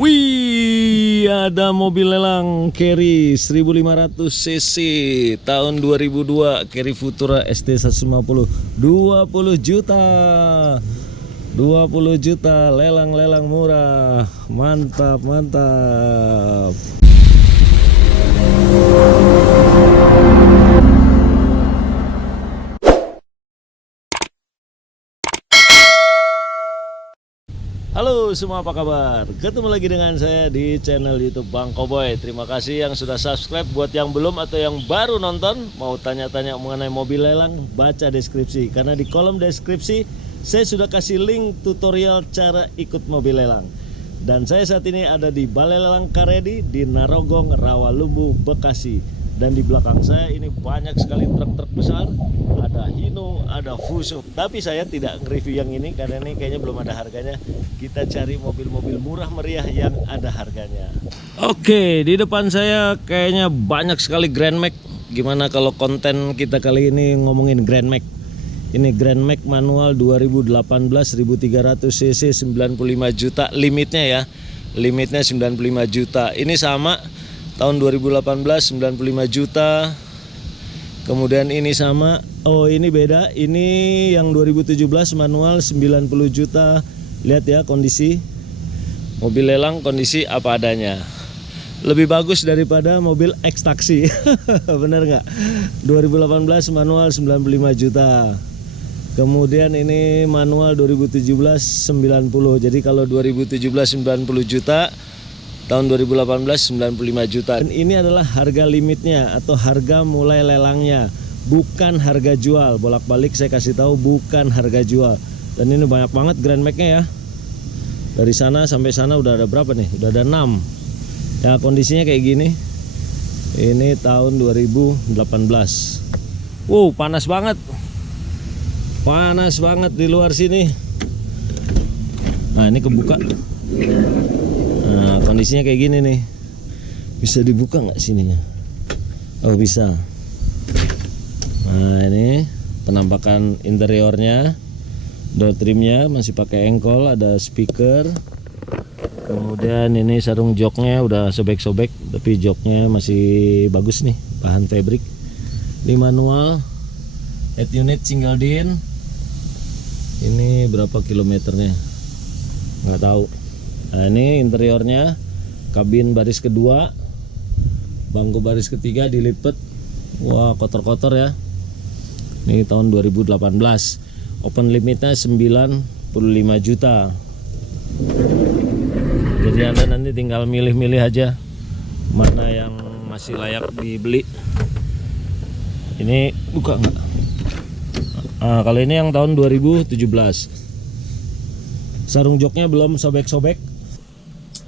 Wih, ada mobil lelang Carry 1500 cc tahun 2002, Carry Futura ST 150, 20 juta. 20 juta, lelang-lelang murah. Mantap, mantap. Halo semua, apa kabar? Ketemu lagi dengan saya di channel YouTube Bang Koboy. Terima kasih yang sudah subscribe. Buat yang belum atau yang baru nonton, mau tanya-tanya mengenai mobil lelang, baca deskripsi. Karena di kolom deskripsi saya sudah kasih link tutorial cara ikut mobil lelang. Dan saya saat ini ada di Balai Lelang Karedi di Narogong, Rawalumbu, Bekasi. Dan di belakang saya ini banyak sekali truk-truk besar. Ada Hino, ada Fuso. Tapi saya tidak nge-review yang ini karena ini kayaknya belum ada harganya. Kita cari mobil-mobil murah meriah yang ada harganya. Oke, di depan saya kayaknya banyak sekali Grand Max. Gimana kalau konten kita kali ini ngomongin Grand Max? Ini Grand Max manual 2018 1300 cc 95 juta limitnya ya. Limitnya 95 juta. Ini sama tahun 2018 95 juta. Kemudian ini sama. Oh, ini beda. Ini yang 2017 manual 90 juta. Lihat ya kondisi mobil lelang, kondisi apa adanya. Lebih bagus daripada mobil X taksi. Bener nggak? 2018 manual 95 juta. Kemudian ini manual 2017 90. Jadi kalau 2017 90 juta, tahun 2018 95 juta. Dan ini adalah harga limitnya atau harga mulai lelangnya, bukan harga jual. Bolak-balik saya kasih tahu, bukan harga jual. Dan ini banyak banget Grand Max-nya ya. Dari sana sampai sana udah ada berapa nih? Udah ada 6. Ya, kondisinya kayak gini. Ini tahun 2018. Wow, panas banget. Panas banget di luar sini. Nah, ini kebuka. Nah, kondisinya kayak gini nih. Bisa dibuka nggak sininya? Oh, bisa. Nah, ini penampakan interiornya. Door trimnya masih pakai engkol, ada speaker. Kemudian ini sarung joknya udah sobek-sobek, tapi joknya masih bagus nih, bahan fabric. Ini manual, head unit single din. Ini berapa kilometernya? Nggak tahu. Nah, ini interiornya, kabin baris kedua, bangku baris ketiga dilipat. Wah, kotor-kotor ya. Ini tahun 2018. Open limitnya 95 juta. Jadi Anda nanti tinggal milih-milih aja mana yang masih layak dibeli. Ini buka nggak? Nah, kalau ini yang tahun 2017. Sarung joknya belum sobek-sobek.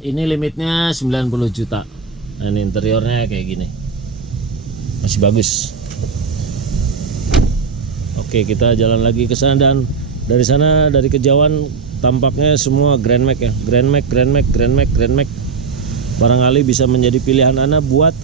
Ini limitnya 90 juta. Nah, ini interiornya kayak gini. Masih bagus. Oke, kita jalan lagi ke sana, dan dari sana, dari kejauhan tampaknya semua Grand Max ya. Grand Max, Grand Max, Grand Max, Grand Max. Barangkali bisa menjadi pilihan Anda buat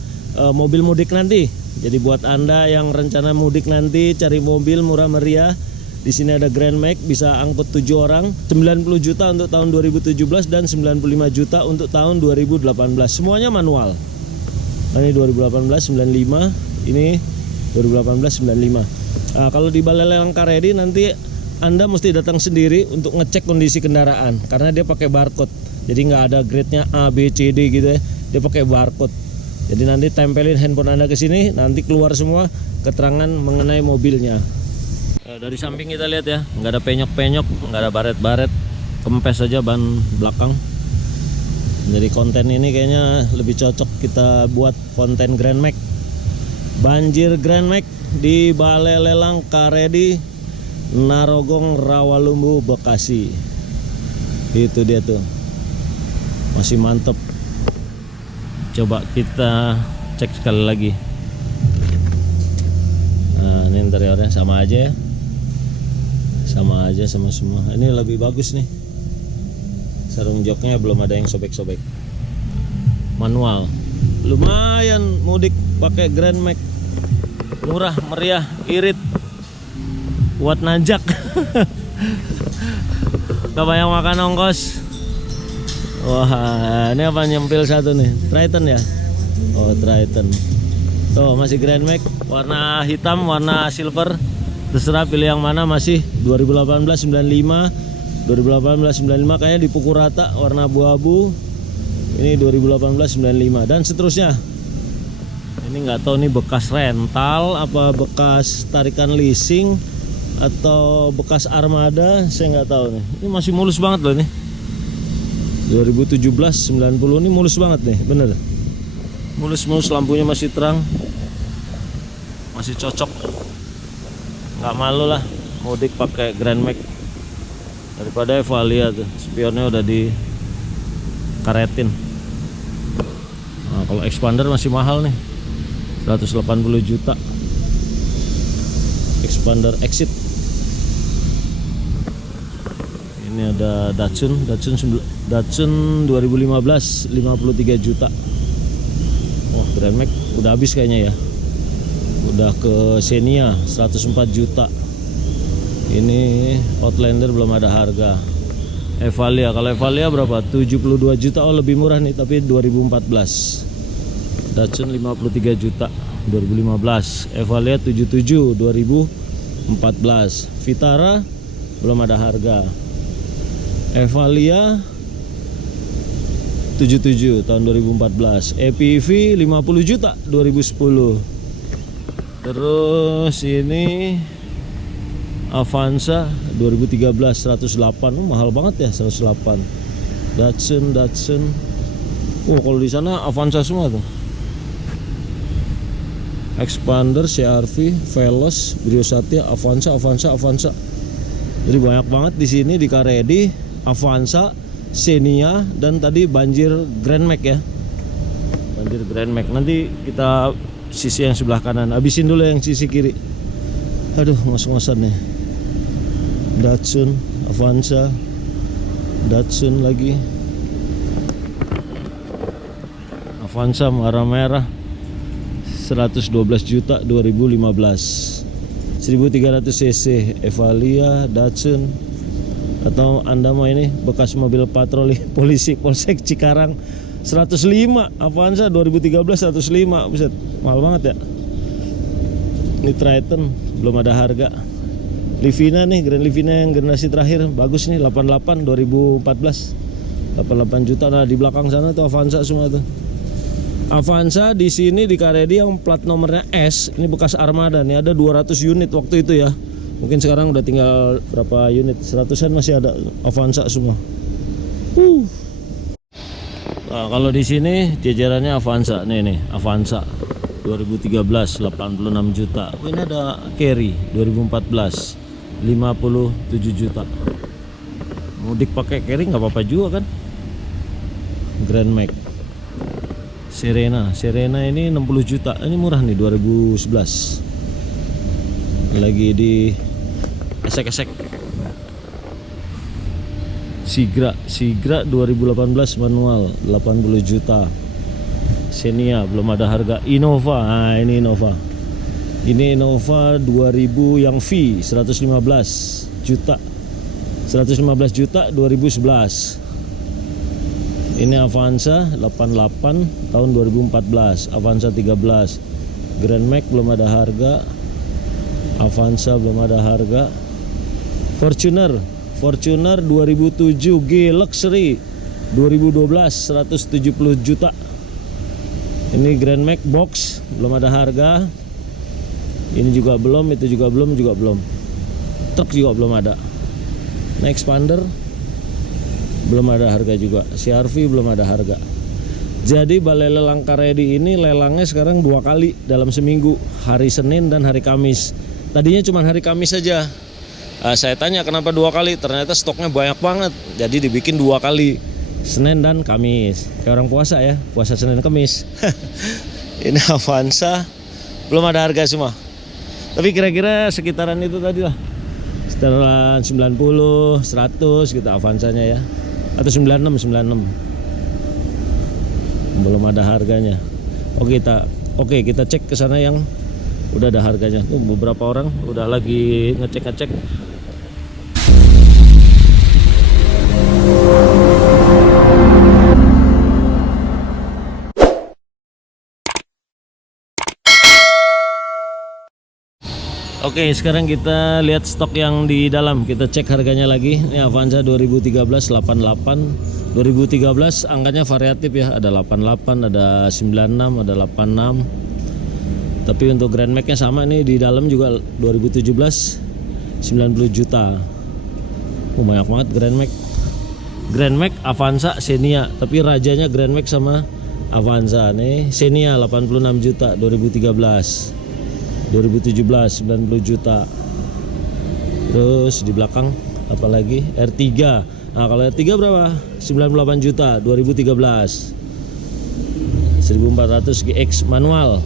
mobil mudik nanti. Jadi buat Anda yang rencana mudik nanti, cari mobil murah meriah, di sini ada Grand Max, bisa angkut 7 orang. 90 juta untuk tahun 2017 dan 95 juta untuk tahun 2018. Semuanya manual. Nah, ini 2018 95, ini 2018 95. Nah, kalau di Balai Lelang Karedi nanti Anda mesti datang sendiri untuk ngecek kondisi kendaraan, karena dia pakai barcode. Jadi nggak ada grade-nya A, B, C, D gitu ya. Dia pakai barcode. Jadi nanti tempelin handphone Anda ke sini, nanti keluar semua keterangan mengenai mobilnya. Dari samping kita lihat ya, nggak ada penyok-penyok, nggak ada baret-baret, kempes aja ban belakang. Jadi konten ini kayaknya lebih cocok kita buat konten Grand Max. Banjir Grand Max di Balai Lelang Karedi, Narogong, Rawalumbu, Bekasi. Itu dia tuh, masih mantep. Coba kita cek sekali lagi. Nah, ini interiornya sama aja ya. Sama aja sama semua. Ini lebih bagus nih. Sarung joknya belum ada yang sobek-sobek. Manual. Lumayan mudik pakai Grand Max. Murah, meriah, irit. Buat nanjak. Gak banyak makan ongkos. Wah, ini apa nyempil satu nih? Triton ya? Oh, Triton. Tuh, masih Grand Max, warna hitam, warna silver. Terserah pilih yang mana, masih 2018 95. 2018 95 kayaknya dipukul rata, warna abu-abu. Ini 2018 95 dan seterusnya. Ini nggak tahu nih bekas rental apa bekas tarikan leasing atau bekas armada, saya nggak tahu nih. Ini masih mulus banget loh nih. 2017 90 ini mulus banget nih, bener. Mulus-mulus, lampunya masih terang, masih cocok. Nggak malu lah mudik pakai Grand Max daripada Evalia tuh, spionnya udah dikaretin. Nah, kalau expander masih mahal nih, 180 juta expander exit. Ini ada Datsun 2015 53 juta. Wah, Grand Max udah habis kayaknya ya. Udah ke Xenia 104 juta. Ini Outlander belum ada harga. Evalia, kalau Evalia berapa? 72 juta. Oh, lebih murah nih, tapi 2014. Datsun 53 juta 2015. Evalia 77 2014. Vitara belum ada harga. Evalia 77 tahun 2014. EPV 50 juta 2010. Terus ini Avanza 2013 108. Mahal banget ya, 108. Datsun. Oh, kalau di sana Avanza semua tuh. Expander, CR-V, Veloz, Brio Satya, Avanza. Jadi banyak banget di sini di Karedi. Avanza, Xenia, dan tadi banjir Grand Max ya. Banjir Grand Max. Nanti kita sisi yang sebelah kanan. Habisin dulu yang sisi kiri. Aduh, ngos-ngosan nih. Datsun, Avanza, Datsun lagi. Avanza merah 112 juta 2015. 1300 cc Evalia, Datsun. Atau Anda mau ini bekas mobil patroli polisi Polsek Cikarang 105. Avanza 2013 105. Buset, mahal banget ya. Ini Triton belum ada harga. Livina nih, Grand Livina yang generasi terakhir bagus nih, 88 2014. 88 juta. Nah, di belakang sana tuh Avanza semua tuh. Avanza di sini di Karedi yang plat nomornya S, ini bekas armada nih, ada 200 unit waktu itu ya. Mungkin sekarang udah tinggal berapa unit, 100-an masih ada Avanza semua. Nah, kalau di sini jajarannya Avanza nih Avanza 2013 86 juta. Ini ada Carry 2014 57 juta. Mudik pakai Carry nggak apa-apa juga kan. Grand Max. Serena ini 60 juta. Ini murah nih, 2011. Lagi di esek-esek. Sigra 2018 manual 80 juta. Xenia belum ada harga. Innova, nah ini Innova. Ini Innova 2000 yang V 115 juta. 115 juta 2011. Ini Avanza 88 tahun 2014. Avanza 13. Grand Max belum ada harga. Avanza belum ada harga. Fortuner 2007 G Luxury 2012 170 juta. Ini Grand Max box belum ada harga. Ini juga belum, itu juga belum. Truk juga belum ada. Nah, Expander belum ada harga juga. CR-V belum ada harga. Jadi Balai Lelang Karedi ini lelangnya sekarang 2 kali dalam seminggu, hari Senin dan hari Kamis. Tadinya cuma hari Kamis saja. Saya tanya kenapa 2 kali, ternyata stoknya banyak banget. Jadi dibikin 2 kali, Senin dan Kamis. Kayak orang puasa ya, puasa Senin Kamis. Ini Avanza belum ada harga semua. Tapi kira-kira sekitaran itu tadi lah. Sekitaran 90, 100 gitu Avanzanya ya. Atau 96. Belum ada harganya. Oke, kita cek ke sana yang udah ada harganya. Tuh beberapa orang udah lagi ngecek. Oke, sekarang kita lihat stok yang di dalam. Kita cek harganya lagi. Ini Avanza 2013 88. 2013 angkanya variatif ya. Ada 88, ada 96, ada 86. Tapi untuk Grand Max-nya sama nih, di dalam juga 2017 90 juta. Banyak banget Grand Max. Grand Max, Avanza, Xenia. Tapi rajanya Grand Max sama Avanza nih. Xenia 86 juta 2013. 2017 90 juta. Terus di belakang apalagi R3. Nah, kalau R3 berapa? 98 juta 2013. 1400 GX manual.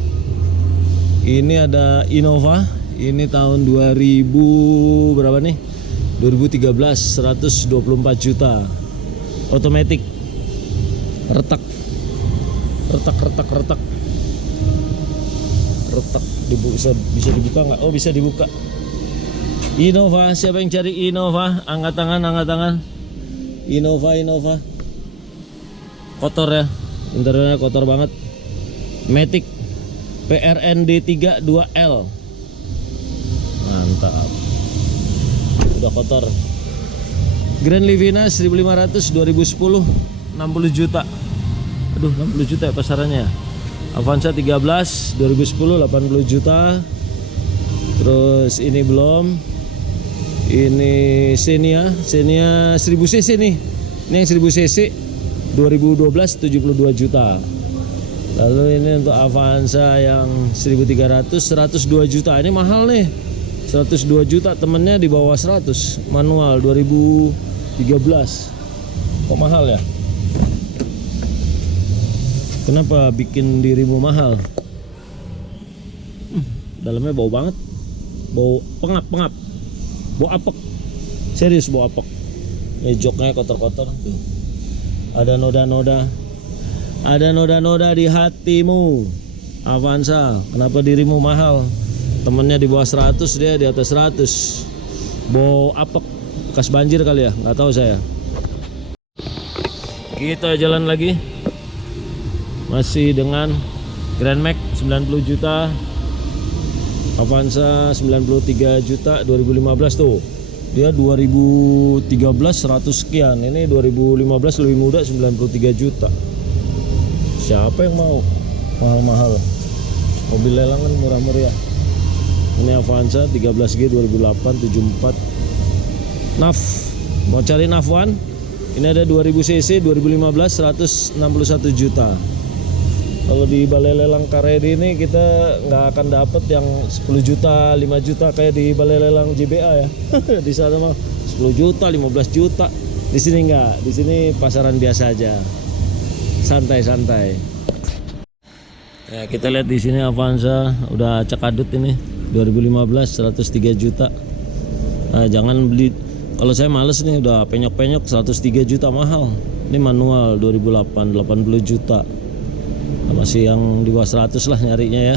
Ini ada Innova. Ini tahun 2000 berapa nih? 2013 124 juta. Otomatis. Retak. Bisa dibuka nggak? Oh, bisa dibuka. Innova, siapa yang cari Innova? Angkat tangan. Innova. Kotor ya, interiornya kotor banget. Matic PRN D3 2L. Mantap. Udah kotor. Grand Livina 1500 2010 60 juta. Aduh, 60 juta ya pasarannya. Avanza 13 2010 80 juta. Terus ini belum. Ini Xenia 1000 cc nih. Ini yang 1000 cc 2012 72 juta. Lalu ini untuk Avanza yang 1300 102 juta. Ini mahal nih. 102 juta, temennya di bawah 100. Manual 2013. Kok mahal ya? Kenapa bikin dirimu mahal? Dalamnya bau banget. Bau pengap. Bau apek. Serius bau apek. Ini joknya kotor-kotor. Ada noda-noda. Ada noda-noda di hatimu. Avanza, kenapa dirimu mahal? Temennya di bawah 100, dia di atas 100. Bau apek. Bekas banjir kali ya? Nggak tahu saya. Kita jalan lagi. Masih dengan Grand Max 90 juta. Avanza 93 juta 2015 tuh. Dia 2013 100 sekian. Ini 2015 lebih muda 93 juta. Siapa yang mau mahal-mahal? Mobil lelangan murah-meriah. Ini Avanza 13G 2008 74. NAV. Mau cari NAV One? Ini ada 2000 cc 2015 161 juta. Kalau di balai lelang Karedi ini kita nggak akan dapat yang 10 juta, 5 juta kayak di balai lelang JBA ya. Di sana mah 10 juta, 15 juta. Di sini nggak, di sini pasaran biasa aja. Santai-santai. Ya, kita lihat di sini Avanza udah cekadut ini 2015 103 juta. Nah, jangan beli, kalau saya males nih, udah penyok-penyok 103 juta mahal. Ini manual 2008 80 juta. Masih yang di bawah 100 lah nyarinya ya.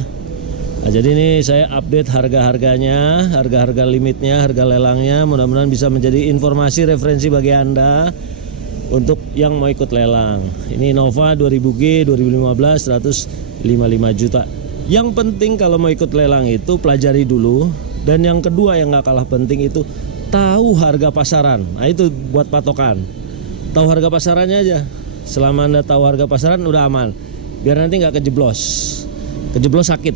Nah, jadi ini saya update harga-harganya, harga-harga limitnya, harga lelangnya. Mudah-mudahan bisa menjadi informasi referensi bagi Anda untuk yang mau ikut lelang. Ini Innova 2000G 2015 155 juta. Yang penting kalau mau ikut lelang itu pelajari dulu. Dan yang kedua yang gak kalah penting itu tahu harga pasaran. Nah, itu buat patokan. Tahu harga pasarannya aja. Selama Anda tahu harga pasaran udah aman. Biar nanti nggak kejeblos sakit.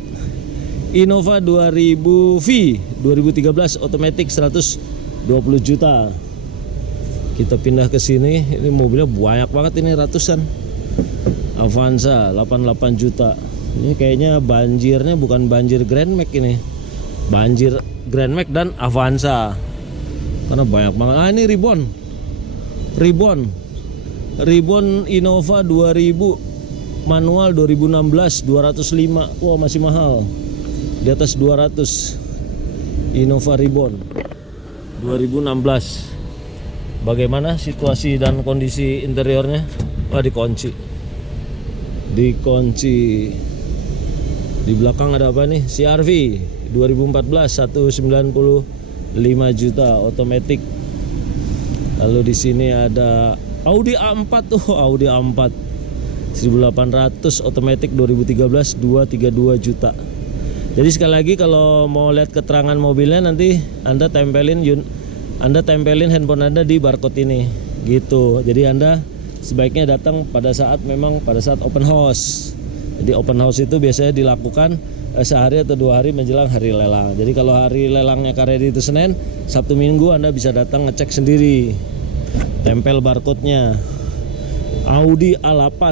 Innova 2000V 2013 otomatis 120 juta. Kita pindah ke sini. Ini mobilnya banyak banget, ini ratusan. Avanza 88 juta. Ini kayaknya banjirnya bukan banjir Grand Max ini. Banjir Grand Max dan Avanza. Karena banyak banget. Ah, ini Ribbon Innova 2000 manual 2016 205. Wah, masih mahal. Di atas 200. Innova Ribbon 2016. Bagaimana situasi dan kondisi interiornya? Wah, dikunci. Di belakang ada apa nih? CR-V 2014 195 juta otomatis. Lalu di sini ada Audi A4 tuh, Audi A4 1800 otomatis 2013 232 juta. Jadi sekali lagi kalau mau lihat keterangan mobilnya nanti Anda tempelin handphone Anda di barcode ini gitu. Jadi Anda sebaiknya datang pada saat open house. Jadi open house itu biasanya dilakukan sehari atau 2 hari menjelang hari lelang. Jadi kalau hari lelangnya Caredi itu Senin, Sabtu Minggu Anda bisa datang ngecek sendiri. Tempel barcode-nya. Audi A8.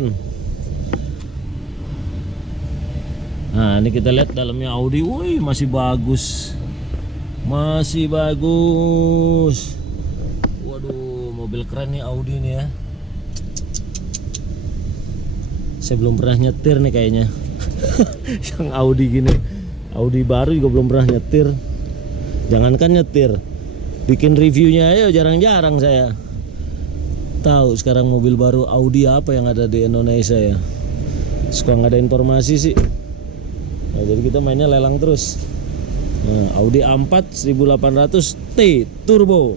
Nah, ini kita lihat dalamnya Audi. Wih, masih bagus. Masih bagus. Waduh, mobil keren nih Audi nih ya. Saya belum pernah nyetir nih kayaknya. Yang Audi gini. Audi baru juga belum pernah nyetir. Jangankan nyetir, bikin reviewnya aja jarang-jarang saya tahu sekarang mobil baru Audi apa yang ada di Indonesia ya. Suka nggak ada informasi sih. Nah, jadi kita mainnya lelang terus. Nah, Audi A4 1800T Turbo.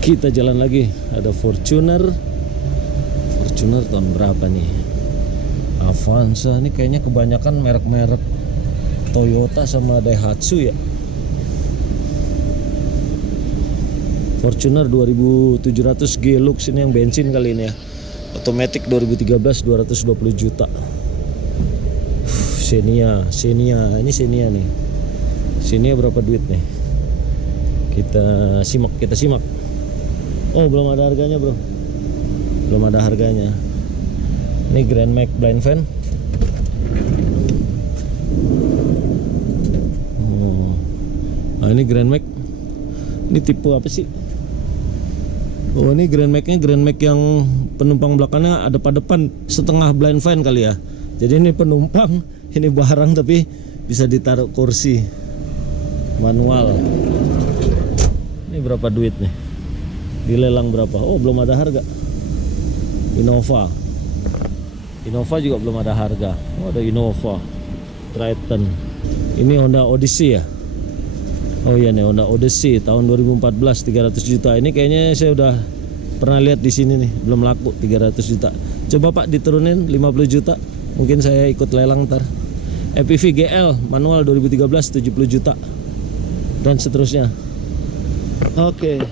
Kita jalan lagi. Ada Fortuner tahun berapa nih? Avanza. Ini kayaknya kebanyakan merek-merek Toyota sama Daihatsu ya. Fortuner 2700G Lux, ini yang bensin kali ini ya. Automatic 2013 220 juta. Xenia ini Xenia nih. Xenia berapa duit nih? Kita simak. Oh, belum ada harganya, Bro. Belum ada harganya. Ini Grand Max blind van. Nah, ini Grand Max. Ini tipe apa sih? Oh, ini Grand Max-nya Grand Max yang penumpang belakangnya ada pada depan, setengah blind van kali ya. Jadi ini penumpang, ini barang tapi bisa ditaruh kursi. Manual. Ini berapa duit nih? Dilelang berapa? Oh, belum ada harga. Innova juga belum ada harga. Oh, ada Innova Triton. Ini Honda Odyssey ya. Oh iya nih, Honda Odyssey tahun 2014 300 juta. Ini kayaknya saya udah pernah lihat di sini nih, belum laku 300 juta. Coba Pak diturunin 50 juta. Mungkin saya ikut lelang ntar. EPV GL manual 2013 70 juta. Dan seterusnya. Oke.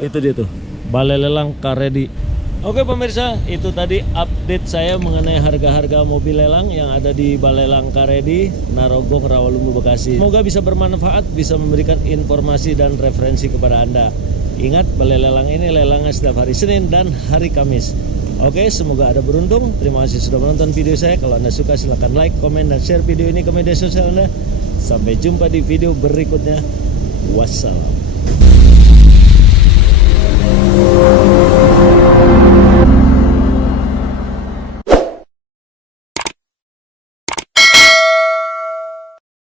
Itu dia tuh. Balai lelang Caredi. Oke pemirsa, itu tadi update saya mengenai harga-harga mobil lelang yang ada di Balai Lelang Caredi, Narogong, Rawalumbu, Bekasi. Semoga bisa bermanfaat, bisa memberikan informasi dan referensi kepada Anda. Ingat, Balai Lelang ini lelangnya setiap hari Senin dan hari Kamis. Oke, semoga Anda beruntung. Terima kasih sudah menonton video saya. Kalau Anda suka silahkan like, komen, dan share video ini ke media sosial Anda. Sampai jumpa di video berikutnya. Wassalam.